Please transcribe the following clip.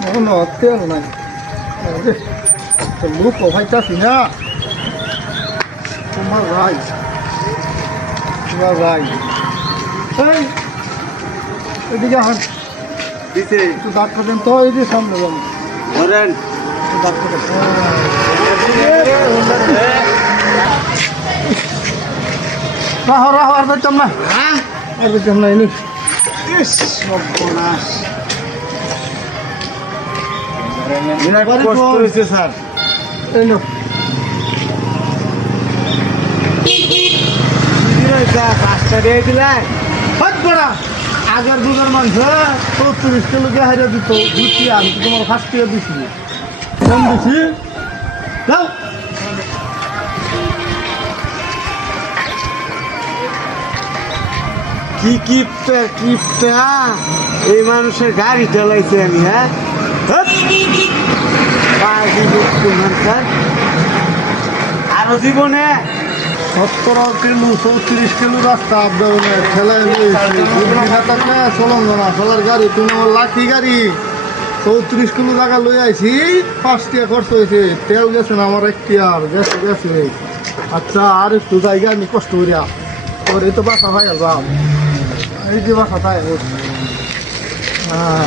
কোনো তেল নাই লোক ভাইতাছি না তোমার ভাই এই এদিকে হাত দিতে একটু ডাক্তার দেন তো এই যে সামনে যাবো ধরেন ডাক্তার রাহো রাহো আর বেতন না আর বেতন নাই নি সর্বনাশ বিরাট কষ্ট হয়েছে স্যার এই নো পাঁচটা দিয়ে দিলেন হাত পড়া আগের যুগের মানুষ 34 কিলো হাইরা দিত ঘুরছি আমি তো তোমার ফার্স্ট ইয়ার দিছি কম দিছি যাও কি কিপটা এই মানুষের গাড়ি চালাইছে আমি হ্যাঁ আরো জীবনে 17 কিলো 34 কিলো রাস্তা আপ ডাউনে ঠেলায় থাকলে চলন না চলার গাড়ি তুমি আমার লাঠি গাড়ি 34 কিলো জায়গা লই আইছি 5 টাকা খরচ হয়েছে তেল গেছে না আমার 1 টাকা গেছে গেছে আচ্ছা আর একটু জায়গা আমি কষ্ট করিয়া তোর এই তো বাসা ভাই আলবাম এই যে বাসা তাই হ্যাঁ